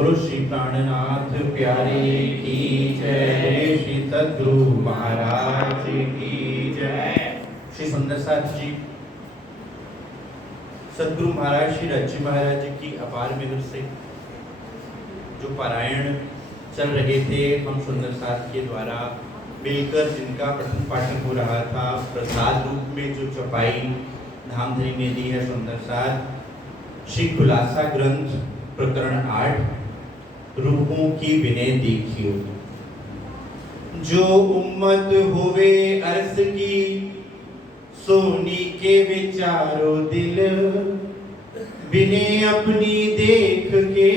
बोलो श्री प्राणनाथ प्यारे की जय, श्री सद्गुरु महाराज की जय। श्री सुंदर साथ जी, सद्गुरु महाराज श्री राज्य महाराज जी की अपार मेहर से जो पारायण चल रहे थे, हम सुंदर साथ के द्वारा मिलकर जिनका पठन पाठन हो रहा था, प्रसाद रूप में जो चौपाई धामधनी ने दी है सुंदर साथ, श्री खुलासा ग्रंथ प्रकरण 8, रूहों की विनय देखियो। जो उम्मत होवे अर्स की, सोनी के विचारो दिल, विनय अपनी देख के,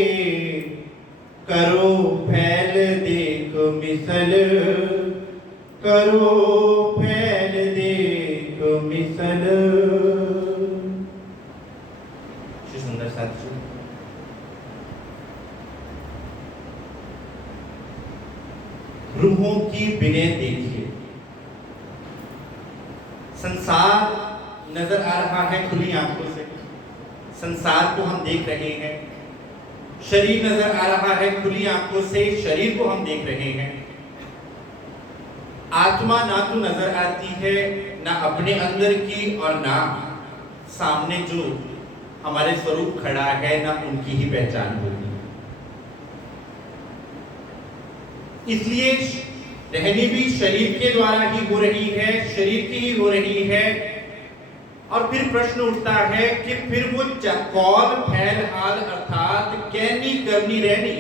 करो फैल देख मिसल, करो फैल देख मिसल। श्री सुंदर साथ जी, रूहों की विनय देखिए। संसार नजर आ रहा है खुली आंखों से, संसार को हम देख रहे हैं। शरीर नजर आ रहा है खुली आंखों से, शरीर को हम देख रहे हैं। आत्मा ना तो नजर आती है, ना अपने अंदर की और ना सामने जो हमारे स्वरूप खड़ा है, ना उनकी ही पहचान होती है। इसलिए रहनी भी शरीर के द्वारा ही हो रही है, शरीर की ही हो रही है। और फिर प्रश्न उठता है कि फिर वो कौल फैल हाल अर्थात कहनी करनी रहनी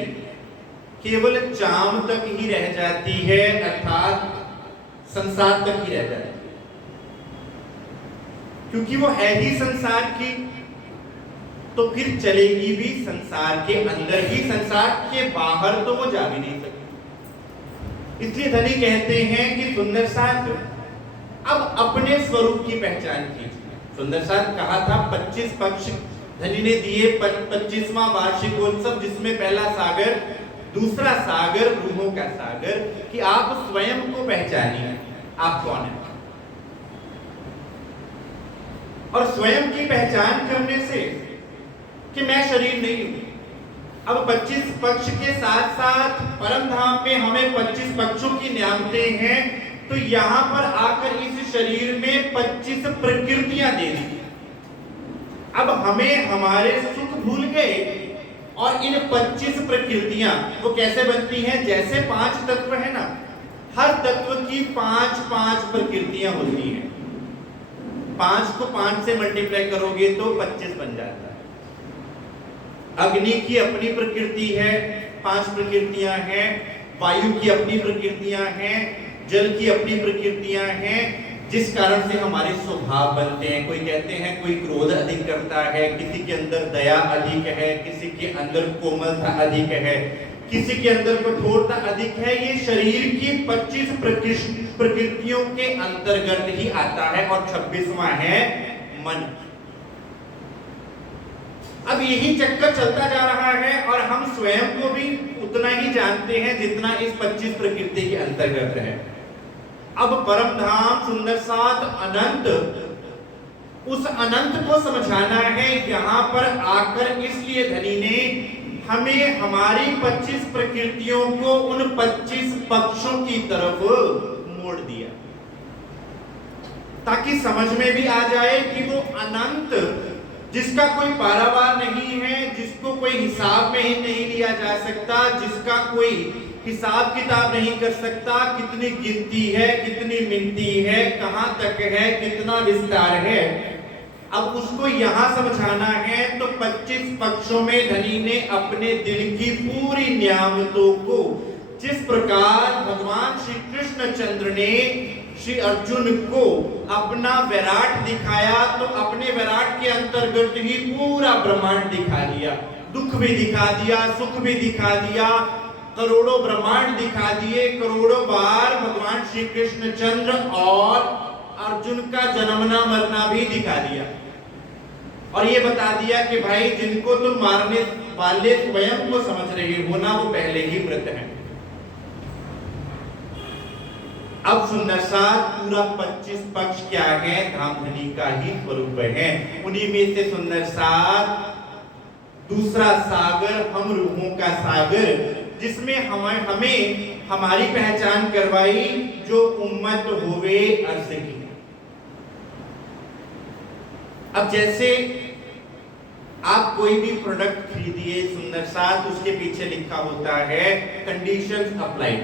केवल चाम तक ही रह जाती है, अर्थात संसार तक ही रह जाती है, क्योंकि वो है ही संसार की, तो फिर चलेगी भी संसार के अंदर ही, संसार के बाहर तो वो जा भी नहीं सकती। इसलिए धनी कहते हैं कि सुंदर साथ अब अपने स्वरूप की पहचान कीजिए। सुंदर साथ कहा था 25 पक्ष धनी ने दिए, 25वां वार्षिकोत्सव, जिसमें पहला सागर, दूसरा सागर रूहों का सागर, कि आप स्वयं को पहचानिए, आप कौन है। और स्वयं की पहचान करने से कि मैं शरीर नहीं हूं। अब 25 पक्ष के साथ साथ परम धाम में हमें 25 पक्षों की न्यामतें हैं, तो यहां पर आकर इस शरीर में 25 प्रकृतियां दे दी। अब हमें हमारे सुख भूल गए, और इन 25 प्रकृतियां वो कैसे बनती हैं? जैसे 5 तत्व है ना, हर तत्व की 5-5 प्रकृतियां होती हैं। 5 को 5 से मल्टीप्लाई करोगे तो 25 बन जाता है। अग्नि की अपनी प्रकृति है, 5 प्रकृतियां हैं। वायु की अपनी प्रकृतियां हैं, जल की अपनी प्रकृतियां हैं, जिस कारण से हमारे स्वभाव बनते हैं। कोई कहते हैं कोई क्रोध अधिक करता है, किसी के अंदर दया अधिक है, किसी के अंदर कोमलता अधिक है, किसी के अंदर कठोरता अधिक है। ये शरीर की 25 प्रकृतियों के अंतर्गत ही आता है, और 26वां है मन। अब यही चक्कर चलता जा रहा है, और हम स्वयं को भी उतना ही जानते हैं जितना इस 25 प्रकृति के अंतर्गत है। अब परम धाम सुंदर साथ अनंत, उस अनंत को समझाना है यहां पर आकर। इसलिए धनी ने हमें हमारी 25 प्रकृतियों को उन 25 पक्षों की तरफ मोड़ दिया, ताकि समझ में भी आ जाए कि वो अनंत, जिसका कोई पारावार नहीं है, जिसको कोई हिसाब में ही नहीं लिया जा सकता, जिसका कोई हिसाब किताब नहीं कर सकता, कितनी गिनती है, कितनी मिनती है, कहां तक है, कितना विस्तार है, अब उसको यहां समझाना है। तो 25 पक्षों में धनी ने अपने दिल की पूरी न्यामतों को, जिस प्रकार भगवान श्री कृष्ण चंद्र ने श्री अर्जुन को अपना विराट दिखाया, तो अपने विराट के अंतर्गत ही पूरा ब्रह्मांड दिखा दिया। दुख भी दिखा दिया, सुख भी दिखा दिया, करोड़ों ब्रह्मांड दिखा दिए, करोड़ों बार भगवान श्री कृष्ण चंद्र और अर्जुन का जन्मना मरना भी दिखा दिया, और ये बता दिया कि भाई जिनको तुम मारने वाले स्वयं को समझ रहे हो ना, वो पहले ही मृत हैं। अब सुंदर साथ पूरा 25 पक्ष क्या है? धामधनी का ही स्वरूप है। उन्हीं में से सुंदर साथ दूसरा सागर हम रूहों का सागर, जिसमें हमें हमारी पहचान करवाई जो उम्मत होवे अर्ज की। अब जैसे आप कोई भी प्रोडक्ट खरीदिए सुंदर साथ, उसके पीछे लिखा होता है conditions applied,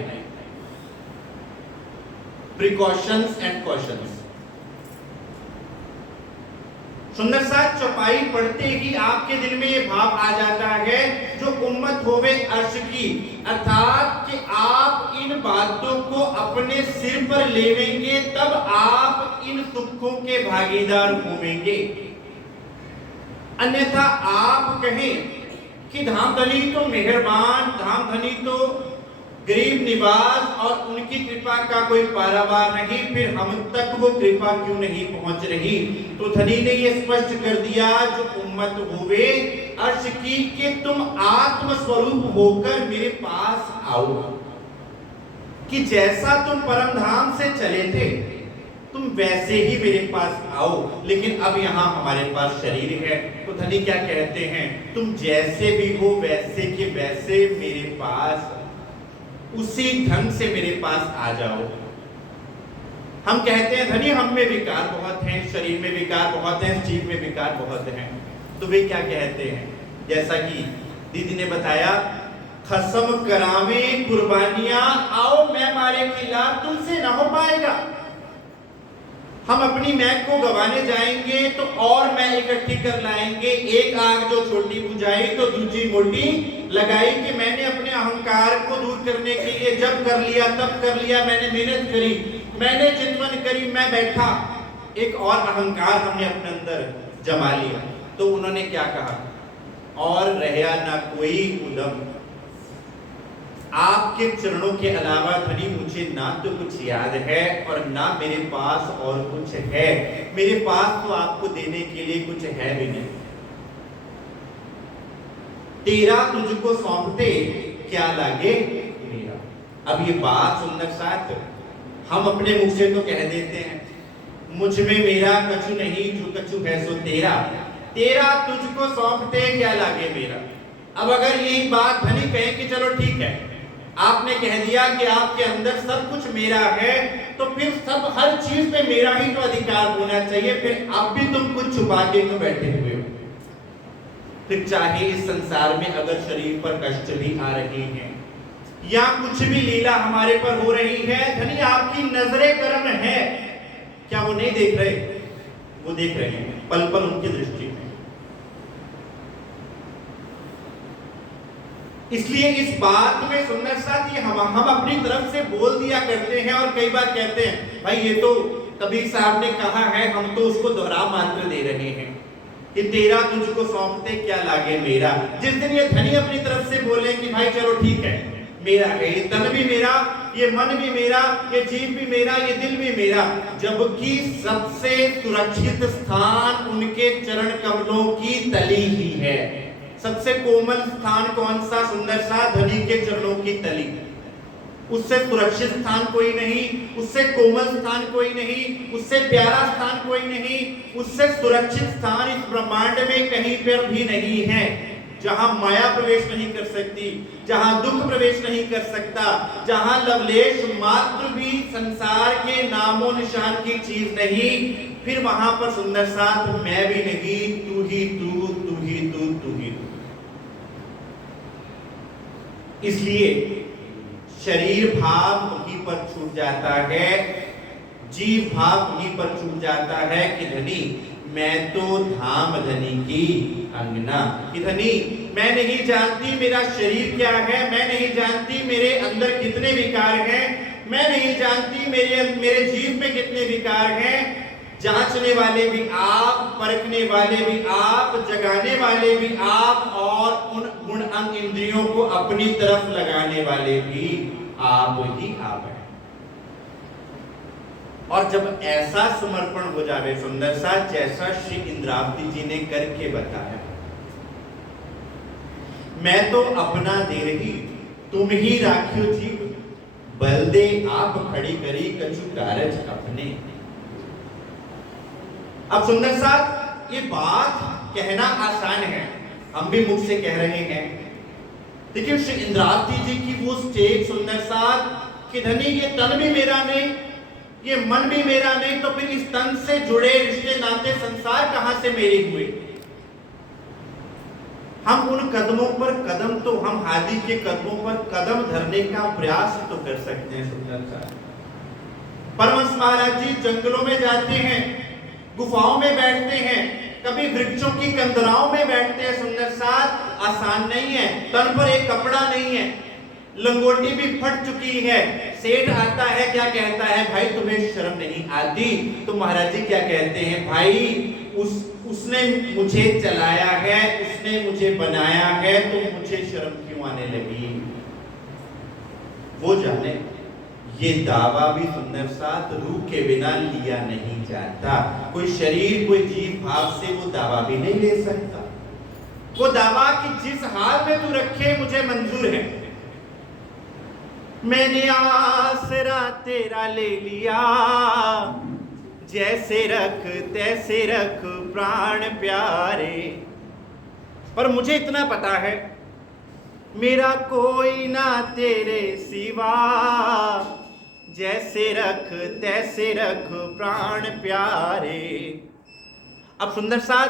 precautions and cautions. सुंदर साथ चौपाई पढ़ते ही आपके दिल में ये भाव आ जाता है जो उम्मत होवे अर्श की, अर्थात कि आप इन बातों को अपने सिर पर लेवेंगे तब आप इन सुखों के भागीदार होवेंगे। अन्यथा आप कहें कि धामधनी तो मेहरबान, धामधनी तो गरीब निवास और उनकी कृपा का कोई पारावार नहीं, फिर हम तक वो कृपा क्यों नहीं पहुंच रही। तो धनी ने ये स्पष्ट कर दिया जो उम्मत होवे अर्श की कि तुम आत्म स्वरूप होकर मेरे पास आओ, कि जैसा तुम परम धाम से चले थे तुम वैसे ही मेरे पास आओ। लेकिन अब यहाँ हमारे पास शरीर है, तो धनी क्या कहते हैं, तुम जैसे भी हो वैसे के वैसे मेरे पास, उसी ढंग से मेरे पास आ जाओ। हम कहते हैं धनी हम में विकार बहुत हैं, शरीर में विकार बहुत हैं, जीव में विकार बहुत हैं। तो वे क्या कहते हैं, जैसा कि दीदी ने बताया, खसम करावे कुर्बानियां, आओ मैं मारे खिलाफ तुमसे ना हो पाएगा। हम अपनी मैक को गंवाने जाएंगे तो और मैं इकट्ठी कर लाएंगे। एक आग जो छोटी बुझाई तो दूसरी मोटी लगाई, कि मैंने अपने अहंकार को दूर करने के लिए जब कर लिया तब कर लिया, मैंने मेहनत करी, मैंने चिंतन करी, मैं बैठा, एक और अहंकार हमने अपने अंदर जमा लिया। तो उन्होंने क्या कहा, और रहा ना कोई उदम, आपके चरणों के अलावा धनी मुझे ना तो कुछ याद है और ना मेरे पास और कुछ है। मेरे पास तो आपको देने के लिए कुछ है भी नहीं। तेरा तुझको सौंपते क्या लागे मेरा। अब ये बात सुंदर साथ हम अपने मुख से तो कह देते हैं, मुझ में मेरा कछु नहीं, जो कछु है सो तेरा, तेरा तुझको सौंपते क्या लागे मेरा। अब अगर यही बात धनी कहे कि चलो ठीक है, आपने कह दिया कि आपके अंदर सब कुछ मेरा है, तो फिर सब हर चीज पे मेरा ही तो अधिकार होना चाहिए, फिर अब भी तुम कुछ छुपा के तो बैठे हुए हो। फिर चाहे इस संसार में अगर शरीर पर कष्ट भी आ रहे हैं या कुछ भी लीला हमारे पर हो रही है, धनी आपकी नजरे कर्म है, क्या वो नहीं देख रहे? वो देख रहे हैं, पल पल उनकी दृष्टि में। इसलिए इस बात में सुंदर साथ ये हम अपनी तरफ से बोल दिया करते हैं और कई बार कहते हैं भाई ये तो कबीर साहब ने कहा है, हम तो उसको दोहरा मात्र दे रहे हैं कि तेरा तुझको सौंपते क्या लागे मेरा। जिस दिन ये धनी अपनी तरफ से बोले कि भाई चलो ठीक है, मेरा है, ये तन भी मेरा, ये मन भी मेरा, ये जीव भी मेरा, ये दिल भी मेरा, जबकि सबसे सुरक्षित स्थान उनके चरण कमलों की तली ही है। सबसे कोमल स्थान कौन सा? सुंदर सा धनी के चरणों की तली। उससे सुरक्षित स्थान कोई नहीं, उससे कोमल स्थान कोई नहीं, उससे प्यारा स्थान कोई नहीं, उससे सुरक्षित स्थान इस ब्रह्मांड में कहीं पर भी नहीं है। जहां माया प्रवेश नहीं कर सकती, जहां दुख प्रवेश नहीं कर सकता, जहां लवलेश मात्र भी संसार के नामो निशान की चीज नहीं, फिर वहां पर सुंदर साथ मैं भी नहीं, तू ही तू, तू ही तू, तू ही तू। इसलिए शरीर भाव वहीं पर छूट जाता है, जीव भाव वहीं पर छूट जाता है कि धनी मैं तो धाम धनी की अंगना, कि धनी मैं नहीं जानती मेरा शरीर क्या है, मैं नहीं जानती मेरे अंदर कितने विकार हैं, मैं नहीं जानती मेरे जीव में कितने विकार हैं। जांचने वाले भी आप, परखने वाले भी आप, जगाने वाले भी आप, और उन गुण अंग इंद्रियों को अपनी तरफ लगाने वाले भी आप ही आप हैं। और जब ऐसा समर्पण हो जावे सुंदर सा, जैसा श्री इंद्रावती जी ने करके बताया, मैं तो अपना दे रही तुम ही राखियो जीव, बल दे आप खड़ी करी कछु कारज अपने। अब सुंदर साथ ये बात कहना आसान है, हम भी मुख से कह रहे हैं। देखिए श्री इंद्रावती जी की वो स्टेज सुंदर साथ कि धनी ये तन भी मेरा नहीं, ये मन भी मेरा नहीं, तो फिर इस तन से जुड़े रिश्ते नाते संसार कहां से मेरे हुए। हम उन कदमों पर कदम, तो हम हादी के कदमों पर कदम धरने का प्रयास तो कर सकते हैं सुंदर साथ। परमहंस महाराज जी जंगलों में जाते हैं, गुफाओं में बैठते हैं, कभी वृक्षों की कंदराओं में बैठते हैं सुंदर साथ। आसान नहीं है, तन पर एक कपड़ा नहीं है, लंगोटी भी फट चुकी है। सेठ आता है, क्या कहता है, भाई तुम्हें शर्म नहीं आती? तो महाराज जी क्या कहते हैं, भाई उसने मुझे चलाया है, उसने मुझे बनाया है, तो मुझे शर्म क्यों आने लगी? वो जाने। ये दावा भी सुंदर साथ रूह के बिना लिया नहीं जाता। कोई शरीर, कोई जीव भाव से वो दावा भी नहीं ले सकता। वो दावा कि जिस हाल में तू रखे मुझे मंजूर है। मैंने आसरा तेरा ले लिया, जैसे रख तैसे रख प्राण प्यारे। पर मुझे इतना पता है, मेरा कोई ना तेरे सिवा, जैसे रख तैसे रख प्राण प्यारे। अब सुंदर साथ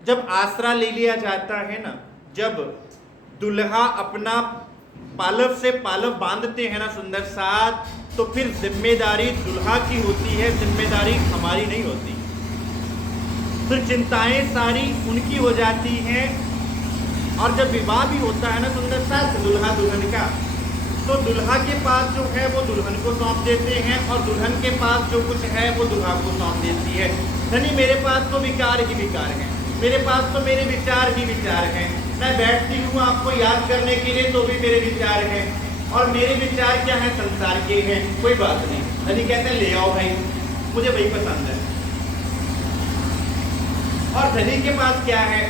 जब आसरा ले लिया जाता है ना, जब दुल्हा अपना पालव से पालव बांधते हैं ना सुंदर साथ, तो फिर जिम्मेदारी दुल्हा की होती है, जिम्मेदारी हमारी नहीं होती। फिर चिंताएं सारी उनकी हो जाती हैं। और जब विवाह भी होता है ना सुंदर साथ दुल्हा दुल्हन का, तो दुल्हा के पास जो है वो दुल्हन को सौंप देते हैं, और दुल्हन के पास जो कुछ है वो दुल्हा को सौंप देती है। धनी मेरे पास तो विकार ही विकार है, मेरे पास तो मेरे विचार ही विचार हैं। मैं बैठती हूँ आपको याद करने के लिए, तो भी मेरे विचार हैं, और मेरे विचार क्या हैं, संसार के हैं। कोई बात नहीं, धनी कहते हैं ले आओ भाई, मुझे वही पसंद है। और धनी के पास क्या है,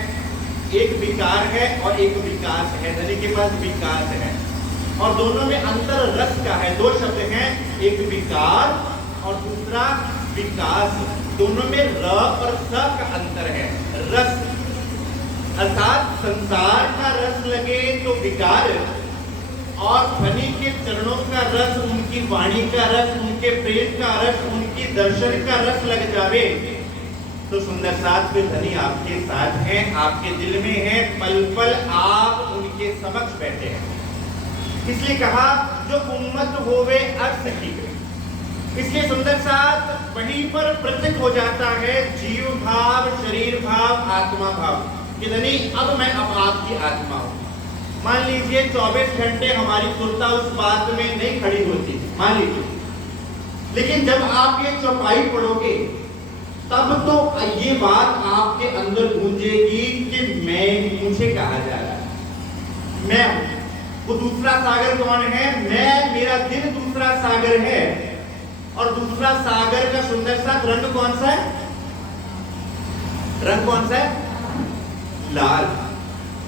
एक विकार है और एक विकास है। धनी के पास विकास है, और दोनों में अंतर रस का है। दो शब्द हैं, एक विकार और दूसरा विकास। दोनों में र और स का अंतर है। रस अर्थात संसार का रस लगे तो विकार, और धनी के चरणों का रस, उनकी वाणी का रस, उनके प्रेम का रस, उनकी दर्शन का रस लग जावे, तो सुंदर साथ फिर धनी आपके साथ हैं, आपके दिल में है, पल पल आप उनके समक्ष बैठे हैं। इसलिए कहा जो उम्मत होवे अर्थ की। इसलिए सुंदर साथ वहीं पर प्रतीक हो जाता है जीव भाव, शरीर भाव, आत्मा भाव कि धनी अब मैं अब आपकी आत्मा हूं। मान लीजिए 24 घंटे हमारी सुरता उस बात में नहीं खड़ी होती, मान लीजिए, लेकिन जब आप ये चौपाई पढ़ोगे तब तो ये बात आपके अंदर गूंजेगी कि मैं, मुझे कहा जा रहा है, मैं हूं। वो दूसरा सागर कौन है? मैं, मेरा दिल दूसरा सागर है। और दूसरा सागर का सुंदर सा रंग कौन सा है? रंग कौन सा है? लाल।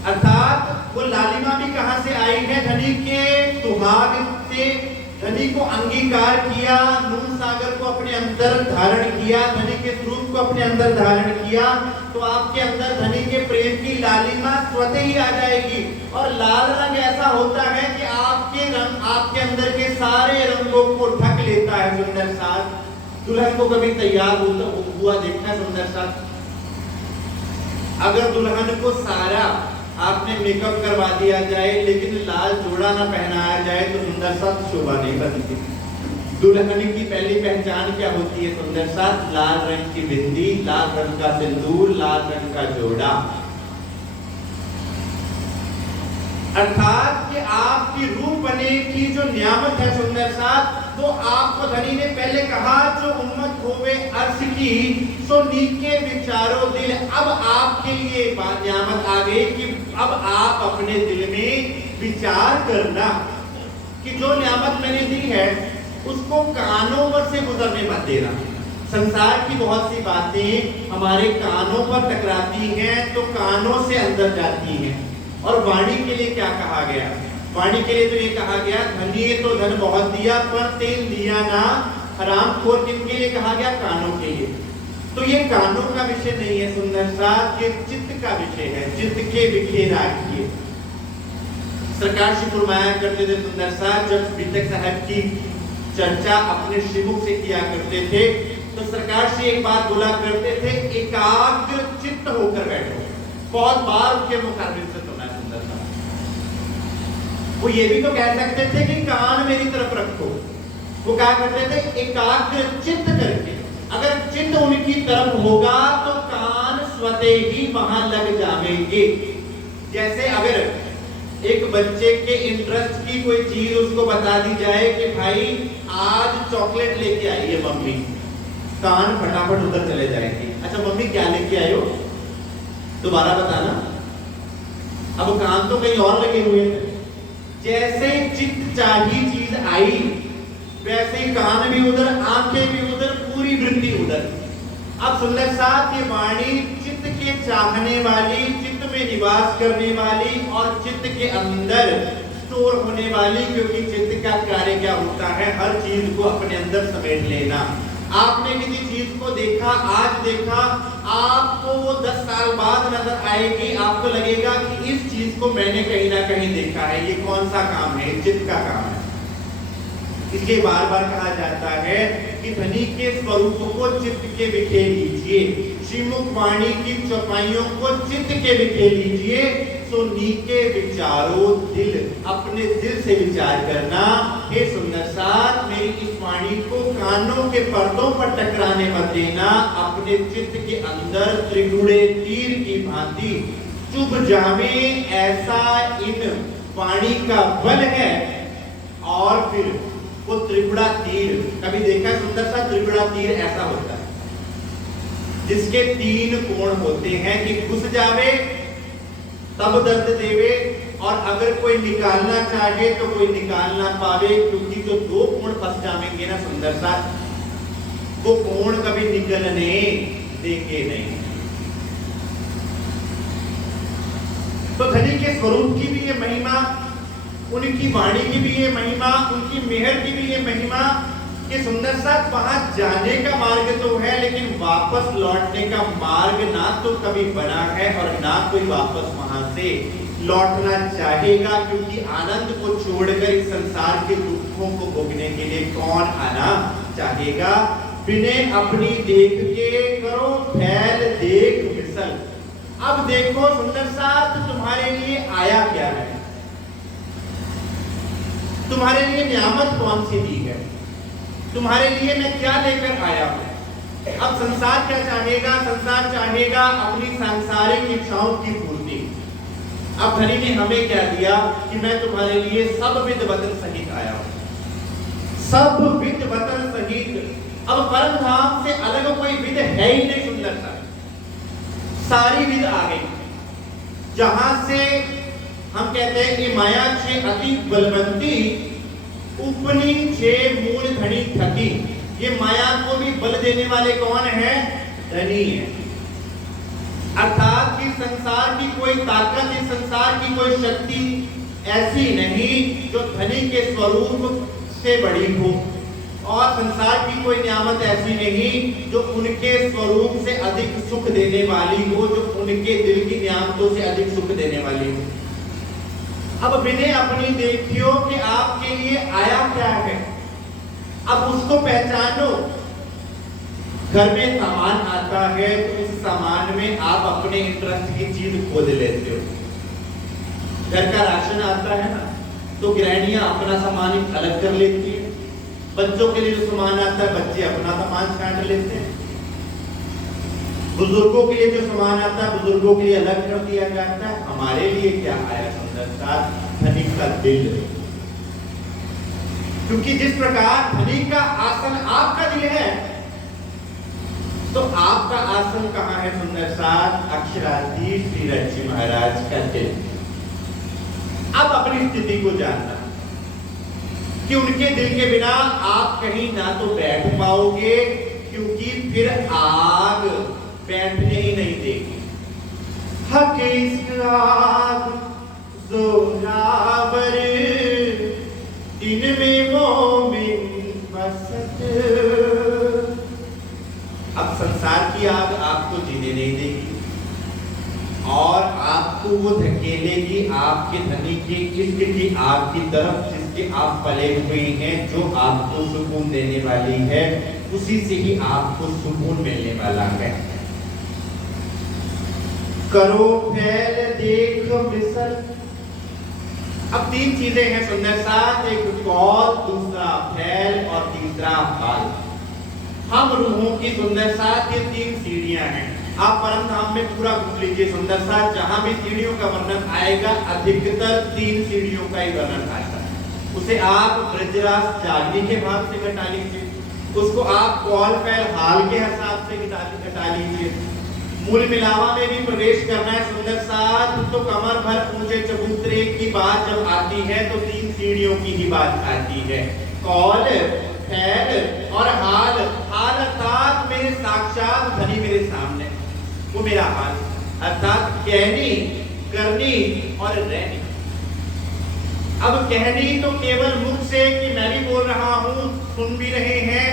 अर्थात वो लालिमा भी कहां से आई है? धनी के सुहाग से। धनी को अंगीकार किया, नून सागर को अपने अंदर धारण किया, धनी के स्वरूप को अपने अंदर धारण किया, तो आपके अंदर धनी के प्रेम की लालिमा स्वतः ही आ जाएगी। और लाल रंग ऐसा होता है कि आपके रंग, आपके अंदर के सारे रंगों को ढक लेता है। सुंदर साथ दुल्हन को कभी तैयार हुआ देखना है सुंदर साथ? अगर दुल्हन को सारा आपने मेकअप करवा दिया जाए लेकिन लाल जोड़ा ना पहनाया जाए तो सुंदर साथ शोभा नहीं बनती। दुल्हन की पहली पहचान क्या होती है सुंदर साथ? लाल रंग की बिंदी, लाल रंग का सिंदूर, लाल रंग का जोड़ा। अर्थात कि आपकी रूप बने की जो नियामत है सुंदर साथ, तो आपको धनी ने पहले कहा जो उम्मत होवे अर्श की, सो नीके विचारो दिल। अब आपके लिए बात नियामत आ गई कि अब आप अपने दिल में विचार करना कि जो नियामत मैंने दी है उसको कानों पर से गुजरने मत देना। संसार की बहुत सी बातें हमारे कानों पर टकराती हैं तो कानों से अंदर जाती हैं। और वाणी के लिए क्या कहा गया? वाणी के लिए तो ये कहा गया धनी तो धन बहुत दिया पर तेल दिया ना हराम खोर। किनके लिए कहा गया? कानों के लिए। तो ये कानों का विषय नहीं है सुंदर साथ, ये चित्त का विषय है। चित्त के विखेरा किए सरकार से फरमाया करते थे सुंदर साथ, जब वितक साहब की चर्चा अपने श्रीमुख से किया करते थे तो सरकार से एक बात बोला करते थे, एकाग्र चित्त होकर बैठो। बहुत बार उनके मुखारबिन से सुना सुंदर साहब। वो ये भी तो कह सकते थे कि कान मेरी तरफ रखो, वो कहा करते थे एकाग्र चित्त करके। अगर चित्त उनकी तरफ होगा तो कान स्वतः ही वहां लग जाएंगे। जैसे अगर एक बच्चे के इंटरेस्ट की कोई चीज उसको बता दी जाए कि भाई आज चॉकलेट लेके आई है मम्मी, कान फटाफट उधर चले जाएंगे। अच्छा मम्मी क्या लेके आए हो, दोबारा बताना। अब कान तो कहीं और लगे हुए थे। जैसे चित्त चाही चीज आई वैसे ही कान भी उधर, आंखें भी उधर, पूरी वृत्ति उधर। अब सुंदर साथ ये वाणी चित्त के चाहने वाली, चित्त में निवास करने वाली और चित्त के अंदर स्टोर होने वाली, क्योंकि चित्त का कार्य क्या होता है, हर चीज को अपने अंदर समेट लेना। आपने किसी चीज को देखा, आज देखा, आपको वो 10 साल बाद नजर आएगी, आपको लगेगा कि इस चीज को मैंने कहीं ना कहीं देखा है। ये कौन सा काम है, चित्त का काम है। इसलिए बार बार कहा जाता है कि धनी के स्वरूप को चित्त के बिखेर लीजिए, श्रीमुख वाणी की चौपाइयों को चित्त के बिखेर लीजिए। सो नीके विचारो दिल, अपने दिल से विचार करना। हे सुंदर साथ, मेरी इस वाणी को कानों के पर्दों पर टकराने मत देना। अपने चित्त के अंदर त्रिगुणे तीर की भांति चुभ जावे, ऐसा इन वाणी का बल है। और फिर वो त्रिपुरा तीर, कभी देखा सुंदर सा त्रिपुरा तीर ऐसा होता है जिसके 3 कोण होते हैं कि घुस जावे तब दर्द देवे, और अगर कोई निकालना चाहे तो कोई निकाल ना पावे, क्योंकि जो 2 कोण फंस जाएंगे ना सुंदर सा, वो कोण कभी निकलने देंगे नहीं। तो धनी के स्वरूप की भी ये महिमा, उनकी वाणी की भी ये महिमा, उनकी मेहर की भी ये महिमा कि सुंदर साथ वहां जाने का मार्ग तो है, लेकिन वापस लौटने का मार्ग ना तो कभी बना है और ना कोई वापस वहां से लौटना चाहेगा, क्योंकि आनंद को छोड़कर इस संसार के दुखों को भोगने के लिए कौन आना चाहेगा। बिने अपनी देख के करो फैल देख मिसल। अब देखो सुंदर साथ, तुम्हारे लिए आया क्या है, तुम्हारे लिए नियामत कौन सी दी है, तुम्हारे लिए मैं क्या लेकर आया हूं। अब संसार क्या चाहेगा, संसार चाहेगा अपनी सांसारिक इच्छाओं की पूर्ति। अब धनी ने हमें क्या दिया कि मैं तुम्हारे लिए सब विध वतन सहित आया हूं, सब विध वतन सहित। अब परम धाम से अलग कोई विध है ही नहीं सुंदर सा, सारी विध आ गई। जहां से हम कहते हैं कि माया छे अति बलवंती, उपनी छे मूल धनी थकी। ये माया को भी बल देने वाले कौन है, धनी है। अर्थात कि संसार की कोई ताकत, इस संसार की कोई शक्ति ऐसी नहीं जो धनी के स्वरूप से बड़ी हो, और संसार की कोई नियामत ऐसी नहीं जो उनके स्वरूप से अधिक सुख देने वाली हो, जो उनके दिल की नियामतों से अधिक सुख देने वाली हो। अब बिने अपनी देखियो कि आपके लिए आया क्या है, अब उसको पहचानो। घर में सामान आता है तो उस सामान में आप अपने इंटरेस्ट की चीज खोज लेते हो। घर का राशन आता है ना, तो गृहिणियां अपना सामान अलग कर लेती है। बच्चों के लिए जो सामान आता है, बच्चे अपना सामान छांट लेते हैं। बुजुर्गों के लिए जो सामान आता है, बुजुर्गों के लिए अलग कर दिया जाता है। हमारे लिए क्या आया सुंदरता, धनी का दिल। क्योंकि जिस प्रकार धनी का आसन आपका दिल है, तो आपका आसन कहां है सुंदर साथ, अक्षराधीश श्री ऋषि महाराज का दिल। अब अपनी स्थिति को जानना कि उनके दिल के बिना आप कहीं ना तो बैठ पाओगे, क्योंकि फिर आग बैठने ही नहीं देगी। हक इश्क आग जोरावर, दिन में मोमिन बसत। अब संसार की आग आपको जीने नहीं देगी और आपको वो धकेलेगी आपके धनी के इश्क की आग की तरफ जिसके आप पले हुए हैं, जो आपको सुकून देने वाली है, उसी से ही आपको सुकून मिलने वाला है। करो फैल देख मिसल। अब तीन चीजें हैं सुंदर साथ, एक कौल, दूसरा फैल और तीसरा हाल। हम रूहों की सुंदर साथ ये तीन सीढ़ियां हैं। आप परम धाम में पूरा घूम लीजिए सुंदर साथ, जहां भी सीढ़ियों का वर्णन आएगा अधिकतर तीन सीढ़ियों का ही वर्णन आता है। उसे आप ब्रजराज जागने के भाव से घटा लीजिए, उसको आप कौल फैल हाल के हिसाब से घटा लीजिए। मूल मिलावा में भी प्रवेश करना है सुंदर साथ, तो कमर भर ऊंचे चबूतरे की बात जब आती है तो तीन सीढ़ियों की ही बात आती है। कौल फैल और हाल। हाल अर्थात मेरे साक्षात धनी मेरे सामने, वो मेरा हाल अर्थात कहनी, करनी और रहनी। अब कहनी तो केवल मुख से कि मैं भी बोल रहा हूं, सुन भी रहे हैं,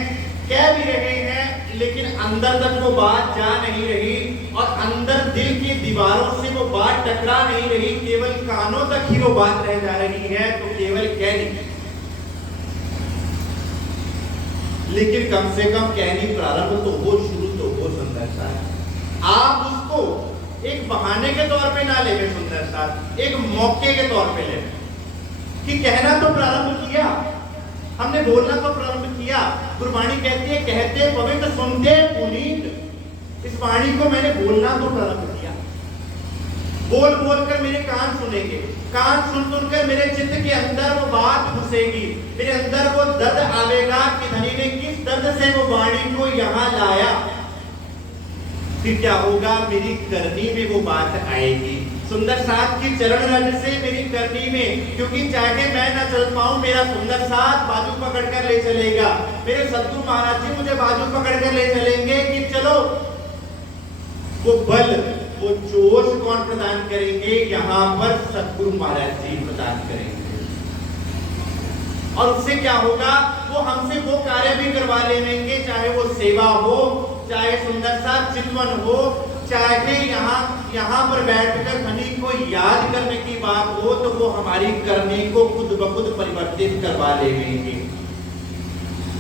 कह भी रहे हैं, लेकिन अंदर तक वो बात जा नहीं रही और अंदर दिल की दीवारों से वो बात टकरा नहीं रही, केवल कानों तक ही वो बात रह जा रही है, तो केवल कहनी। लेकिन कम से कम कहनी प्रारंभ तो हो, शुरू तो हो सुंदर साथ। आप उसको एक बहाने के तौर पे ना लेंगे सुंदर साथ, एक मौके के तौर पे लेंगे कि कहना तो प्रारंभ किया हमने, बोलना तो प्रारंभ किया। गुरबाणी कहती है कहते पवित्र सुनते पुनीत। इस वाणी को मैंने बोलना तो प्रारंभ किया, बोल बोल कर मेरे कान सुनेंगे, कान सुन सुनकर मेरे चित्त के अंदर वो बात घुसेगी, मेरे अंदर वो दर्द आवेगा कि धनी ने किस दर्द से वो वाणी को यहाँ लाया। फिर क्या होगा, मेरी करनी में वो बात आएगी सुंदर साथ की चरण रज से मेरी करनी में, क्योंकि चाहे मैं ना चल पाऊं, मेरा सुंदर साथ बाजू पकड़कर ले चलेगा। मेरे सद्गुरु महाराज जी मुझे बाजू पकड़कर ले चलेंगे कि चलो। वो बल, वो जोश कौन प्रदान करेंगे, यहाँ पर सद्गुरु महाराज जी प्रदान करेंगे। और उससे क्या होगा, वो हमसे वो कार्य भी करवा लेंगे, चाहे वो सेवा हो, चाहे सुंदर साथ चिंतन हो, चाहे यहाँ पर बैठकर धनी को याद करने की बात हो, तो वो हमारी करने को खुद ब खुद परिवर्तित करवा लेंगे।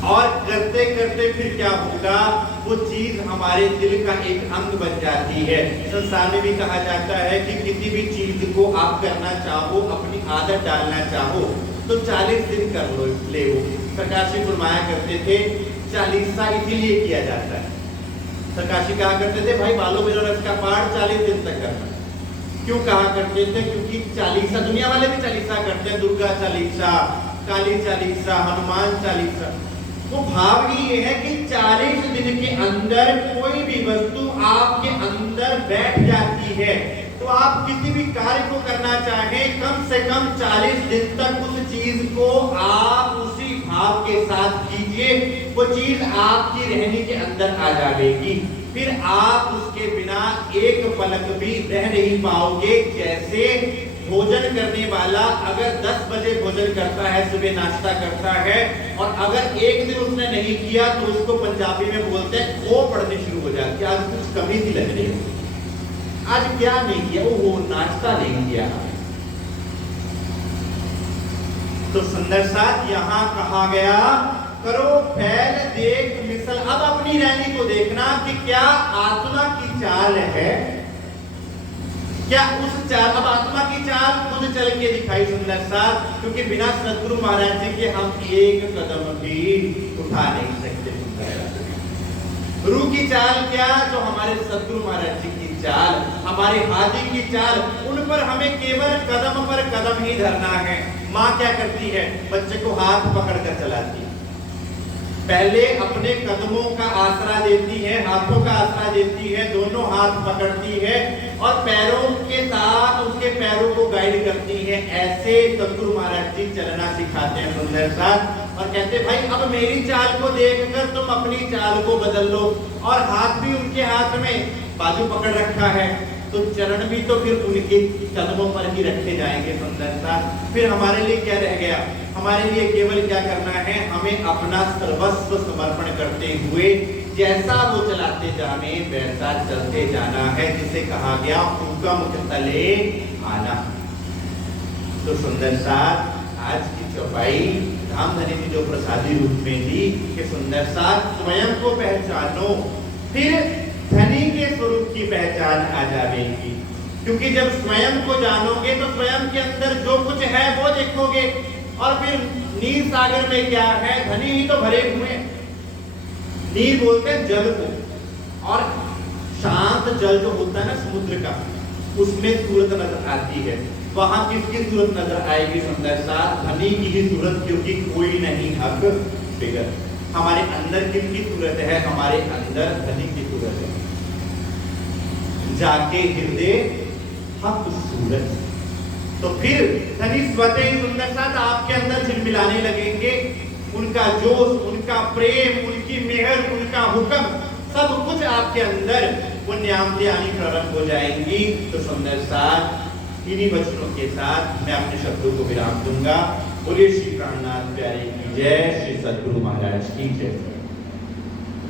और करते करते फिर क्या होगा, वो चीज हमारे दिल का एक अंग बन जाती है। संसार में भी कहा जाता है कि किसी भी चीज को आप करना चाहो, अपनी आदत डालना चाहो, तो 40 दिन कर लो ले वो। सरकार जी फरमाया करते थे 40सा इसीलिए किया जाता है। सरकार जी कहा करते थे भाई बालो बेलो रस का पाठ 40 दिन तक करना। क्यों कहा करते थे, क्योंकि 40सा दुनिया वाले भी 40सा करते हैं, दुर्गा 40सा, काली 40सा, हनुमान 40सा। वो भाव ही ये है कि 40 दिन के अंदर कोई भी वस्तु आपके अंदर बैठ जाती है, तो आप किसी भी कार्य को करना चाहें, कम से कम 40 दिन तक उस चीज को आप उसी भाव के साथ कीजिए, वो चीज आपकी रहने के अंदर आ जाएगी। फिर आप उसके बिना एक पलक भी रह नहीं पाओगे। जैसे भोजन करने वाला अगर 10 बजे भोजन करता है, सुबह नाश्ता करता है, और अगर एक दिन उसने नहीं किया तो उसको पंजाबी में बोलते हैं खो पड़नी शुरू हो जाती है, आज कुछ कमी सी लग रही है, आज क्या नहीं किया, वो नाश्ता नहीं किया। तो सुंदर साथ यहाँ कहा गया करो फैल देख मिसल। अब अपनी रैली को देखना कि क्या आत्मा की चाल है, क्या उस चाल, अब आत्मा की चाल खुद चल के दिखाई सुंदर साथ, क्योंकि बिना सदगुरु महाराज जी के हम एक कदम भी उठा नहीं सकते। रूह की चाल क्या, जो हमारे सदगुरु महाराज जी की चाल, हमारे हाथी की चाल, उन पर हमें केवल कदम पर कदम ही धरना है। माँ क्या करती है, बच्चे को हाथ पकड़कर चलाती है, पहले अपने कदमों का आसरा देती है, हाथों का आसरा देती है, दोनों हाथ पकड़ती है और पैरों के साथ उसके पैरों को गाइड करती है। ऐसे सदगुरु महाराज जी चलना सिखाते हैं सुंदर साथ, और कहते भाई अब मेरी चाल को देखकर तुम अपनी चाल को बदल लो। और हाथ भी उनके हाथ में बाजू पकड़ रखा है, तो चरण भी तो फिर उनके कदमों पर ही रखे जाएंगे सुंदर साथ। फिर हमारे लिए क्या रह गया, हमारे लिए केवल क्या करना है, हमें अपना सर्वस्व समर्पण करते हुए जैसा वो चलाते जाने वैसा चलते जाना है, जिसे कहा गया हुक्म तले आना। तो सुंदर साथ आज की चौपाई धाम धनी जी जो प्रसादी रूप में दी कि सुंदर साथ स्वयं को पहचानो, फिर धनी के स्वरूप की पहचान आ जाएगी। क्योंकि जब स्वयं को जानोगे तो स्वयं के अंदर जो कुछ है वो देखोगे, और फिर नीर सागर में क्या है, धनी ही तो भरे हुए। नीर बोलते हैं जल को, और शांत जल जो होता है ना समुद्र का, उसमें सूरत नजर आती है। वहां किसकी सूरत नजर आएगी सुंदर साथ? धनी की ही सूरत, क्योंकि कोई नहीं हक बिगड़। हमारे अंदर किसकी सूरत है? हमारे अंदर धनी की सूरत है। जाके हृदय हक सूरत, तो फिर धनी स्वतः ही सुंदर साथ आपके अंदर झिलमिलाने लगेंगे। उनका जोश, उनका प्रेम, उनकी मेहर, उनका हुक्म, सब कुछ आपके अंदर वो न्यामतें आनी प्रारंभ हो जाएंगी। तो सुंदर साथ इन्हीं वचनों के साथ मैं अपने शब्दों को विराम दूंगा। बोलिए श्री प्राणनाथ प्यारे की जय, श्री सद्गुरु महाराज की जय।